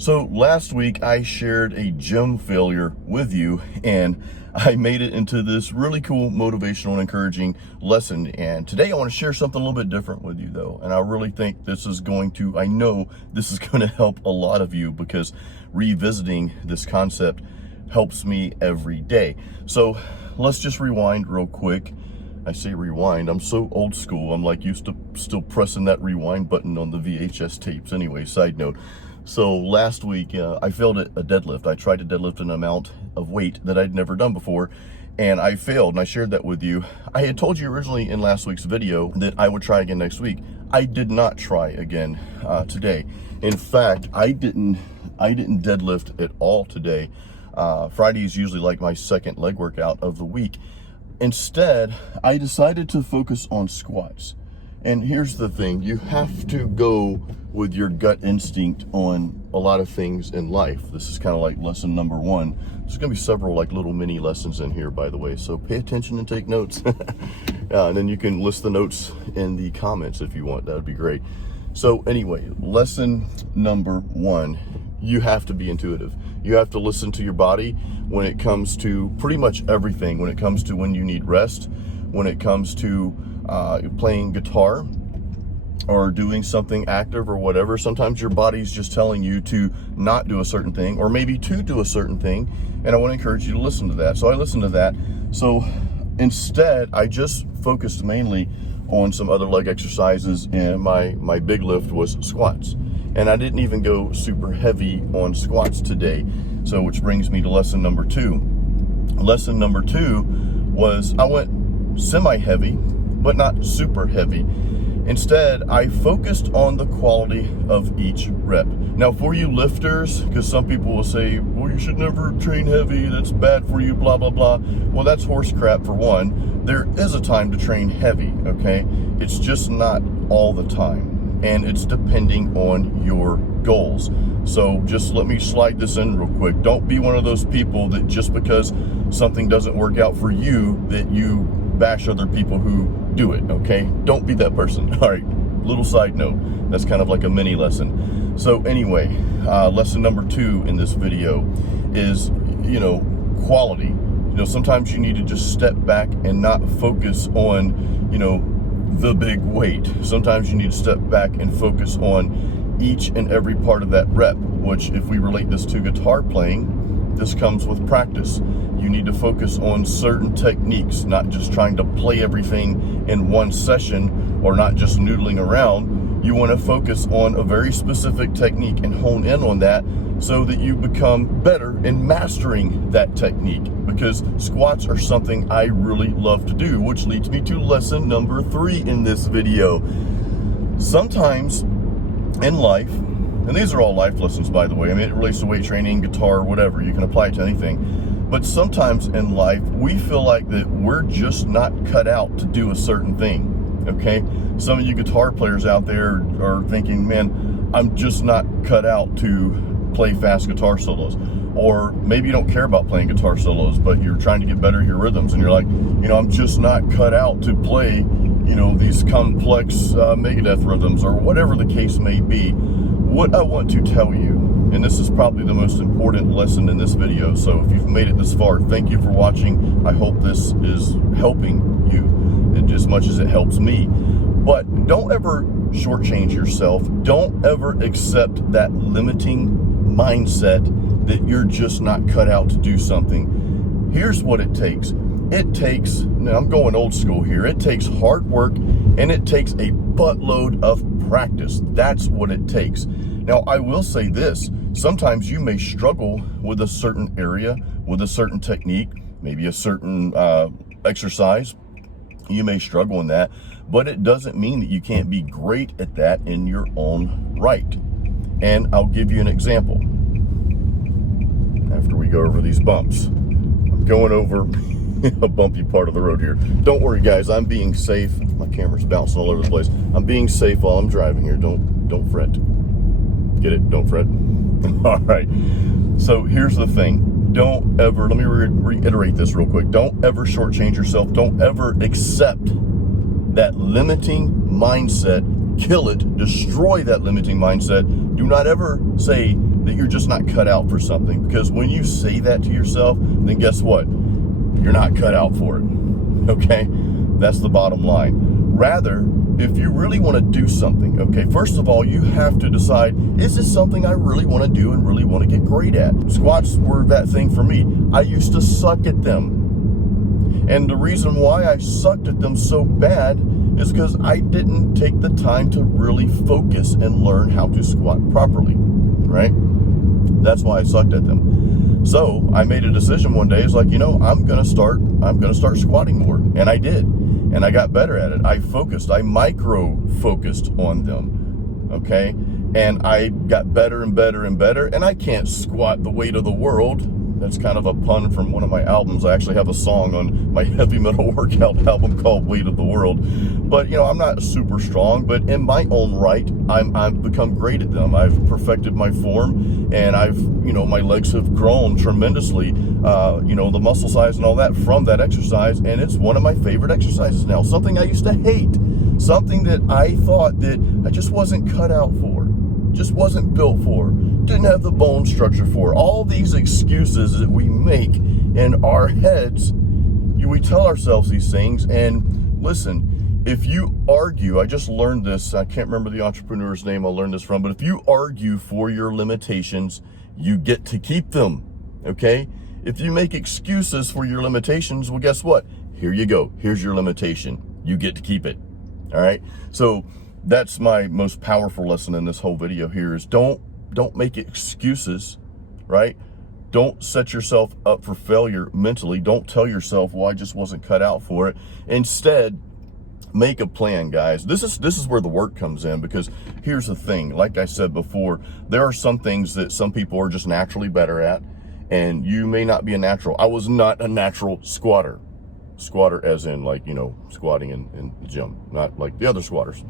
So last week I shared a gym failure with you, and I made it into this really cool motivational and encouraging lesson. And today I want to share something a little bit different with you though. And I really think this is I know this is going to help a lot of you, because revisiting this concept helps me every day. So let's just rewind real quick. I say rewind, I'm so old school. I'm like used to still pressing that rewind button on the VHS tapes. Anyway, side note. So last week, I failed at a deadlift. I tried to deadlift an amount of weight that I'd never done before, and I failed, and I shared that with you. I had told you originally in last week's video that I would try again next week. I did not try again today. In fact, I didn't deadlift at all today. Friday is usually like my second leg workout of the week. Instead, I decided to focus on squats. And here's the thing, you have to go with your gut instinct on a lot of things in life. This is kind of like lesson number one. There's gonna be several like little mini lessons in here, by the way, so pay attention and take notes. And then you can list the notes in the comments if you want, that would be great. So anyway, lesson number one, you have to be intuitive. You have to listen to your body when it comes to pretty much everything, when it comes to when you need rest, when it comes to playing guitar or doing something active or whatever. Sometimes your body's just telling you to not do a certain thing, or maybe to do a certain thing, and I want to encourage you to listen to that. So I listened to that. So instead, I just focused mainly on some other leg exercises, and my big lift was squats. And I didn't even go super heavy on squats today. So which brings me to lesson number two. Lesson number two was I went semi-heavy, but not super heavy. Instead, I focused on the quality of each rep. Now for you lifters, because some people will say, well, you should never train heavy, that's bad for you, blah, blah, blah. Well, that's horse crap for one. There is a time to train heavy, okay? It's just not all the time. And it's depending on your goals. So just let me slide this in real quick. Don't be one of those people that just because something doesn't work out for you, that you bash other people who do it, okay? Don't be that person. All right, little side note. That's kind of like a mini lesson. So anyway, lesson number two in this video is, quality. Sometimes you need to just step back and not focus on, the big weight. Sometimes you need to step back and focus on each and every part of that rep, which if we relate this to guitar playing, this comes with practice. You need to focus on certain techniques, not just trying to play everything in one session or not just noodling around. You want to focus on a very specific technique and hone in on that so that you become better in mastering that technique, because squats are something I really love to do, which leads me to lesson number three in this video. Sometimes in life, and these are all life lessons, by the way, I mean, it relates to weight training, guitar, whatever, you can apply it to anything. But sometimes in life, we feel like that we're just not cut out to do a certain thing, okay? Some of you guitar players out there are thinking, man, I'm just not cut out to play fast guitar solos. Or maybe you don't care about playing guitar solos, but you're trying to get better at your rhythms, and you're like, I'm just not cut out to play, these complex Megadeth rhythms, or whatever the case may be. What I want to tell you, and this is probably the most important lesson in this video, so if you've made it this far, thank you for watching. I hope this is helping you as much as it helps me. But don't ever shortchange yourself. Don't ever accept that limiting mindset that you're just not cut out to do something. Here's what it takes. Now I'm going old school here, it takes hard work, and it takes a buttload of practice. That's what it takes. Now, I will say this, sometimes you may struggle with a certain area, with a certain technique, maybe a certain exercise. You may struggle in that, but it doesn't mean that you can't be great at that in your own right. And I'll give you an example. After we go over these bumps, I'm going over a bumpy part of the road here. Don't worry, guys, I'm being safe. My camera's bouncing all over the place. I'm being safe while I'm driving here. Don't fret. Get it? Don't fret. All right. So here's the thing. Don't ever, let me reiterate this real quick. Don't ever shortchange yourself. Don't ever accept that limiting mindset. Kill it. Destroy that limiting mindset. Do not ever say that you're just not cut out for something. Because when you say that to yourself, then guess what? You're not cut out for it. Okay? That's the bottom line. Rather, if you really want to do something, okay, first of all, you have to decide, is this something I really want to do and really want to get great at? Squats were that thing for me. I used to suck at them. And the reason why I sucked at them so bad is because I didn't take the time to really focus and learn how to squat properly, right? That's why I sucked at them. So I made a decision one day. It's like, I'm gonna start squatting more, and I did, and I got better at it. I micro-focused on them, okay, and I got better and better and better. And I can't squat the weight of the world. That's kind of a pun from one of my albums. I actually have a song on my heavy metal workout album called Weight of the World. But, I'm not super strong, but in my own right, I've become great at them. I've perfected my form, and my legs have grown tremendously, the muscle size and all that from that exercise. And it's one of my favorite exercises now. Something I used to hate. Something that I thought that I just wasn't cut out for. Just wasn't built for, didn't have the bone structure for. All these excuses that we make in our heads, we tell ourselves these things. And listen, if you argue, I just learned this, I can't remember the entrepreneur's name I learned this from, but if you argue for your limitations, you get to keep them, okay? If you make excuses for your limitations, well, guess what? Here you go. Here's your limitation. You get to keep it, all right? So that's my most powerful lesson in this whole video here is don't make excuses, right? Don't set yourself up for failure mentally. Don't tell yourself, well, I just wasn't cut out for it. Instead, make a plan, guys. This is where the work comes in, because here's the thing. Like I said before, there are some things that some people are just naturally better at, and you may not be a natural. I was not a natural squatter. Squatter as in, like, squatting in the gym, not like the other squatters.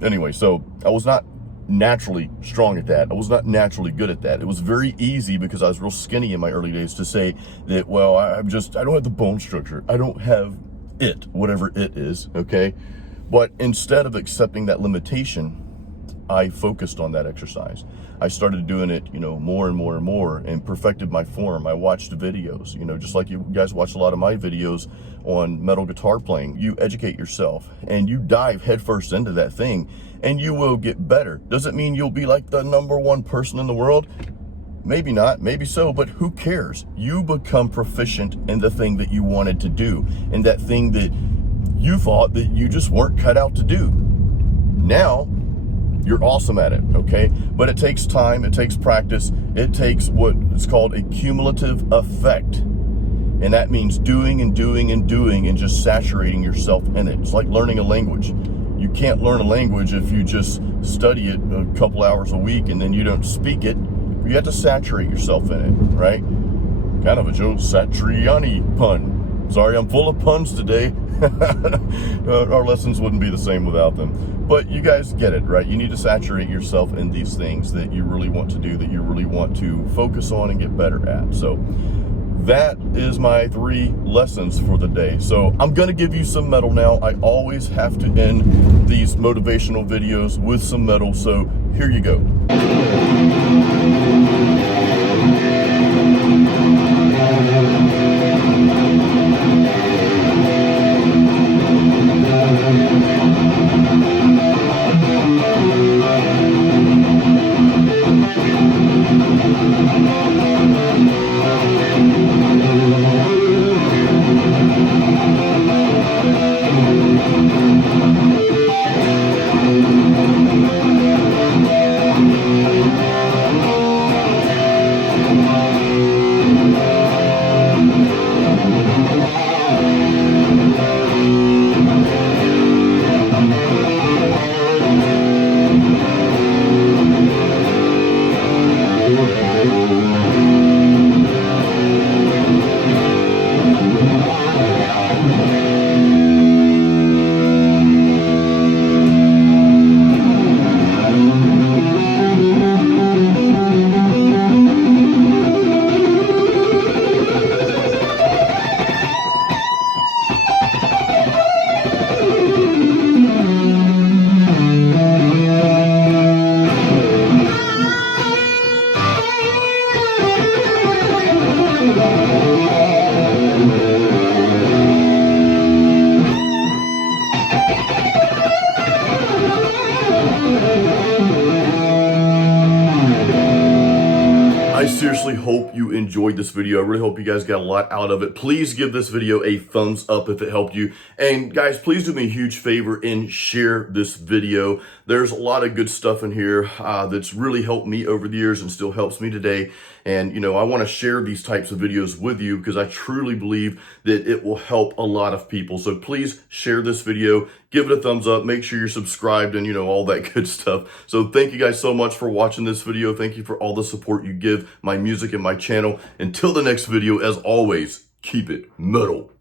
Anyway, so I was not naturally strong at that. I was not naturally good at that. It was very easy, because I was real skinny in my early days, to say that, well, I don't have the bone structure. I don't have it, whatever it is, okay? But instead of accepting that limitation, I focused on that exercise. I started doing it, more and more and more, and perfected my form. I watched videos, just like you guys watch a lot of my videos on metal guitar playing. You educate yourself and you dive headfirst into that thing, and you will get better. Does it mean you'll be like the #1 person in the world? Maybe not, maybe so, but who cares? You become proficient in the thing that you wanted to do, and that thing that you thought that you just weren't cut out to do. Now, you're awesome at it, okay? But it takes time, it takes practice, it takes what is called a cumulative effect. And that means doing and doing and doing, and just saturating yourself in it. It's like learning a language. You can't learn a language if you just study it a couple hours a week and then you don't speak it. You have to saturate yourself in it, right? Kind of a Joe Satriani pun. Sorry, I'm full of puns today. Our lessons wouldn't be the same without them. But you guys get it, right? You need to saturate yourself in these things that you really want to do, that you really want to focus on and get better at. So that is my 3 lessons for the day. So I'm going to give you some metal now. I always have to end these motivational videos with some metal. So here you go. I seriously hope you enjoyed this video. I really hope you guys got a lot out of it. Please give this video a thumbs up if it helped you. And guys, please do me a huge favor and share this video. There's a lot of good stuff in here that's really helped me over the years and still helps me today. And, you know, I want to share these types of videos with you because I truly believe that it will help a lot of people. So please share this video, give it a thumbs up, make sure you're subscribed and, you know, all that good stuff. So thank you guys so much for watching this video. Thank you for all the support you give my music and my channel. Until the next video, as always, keep it metal.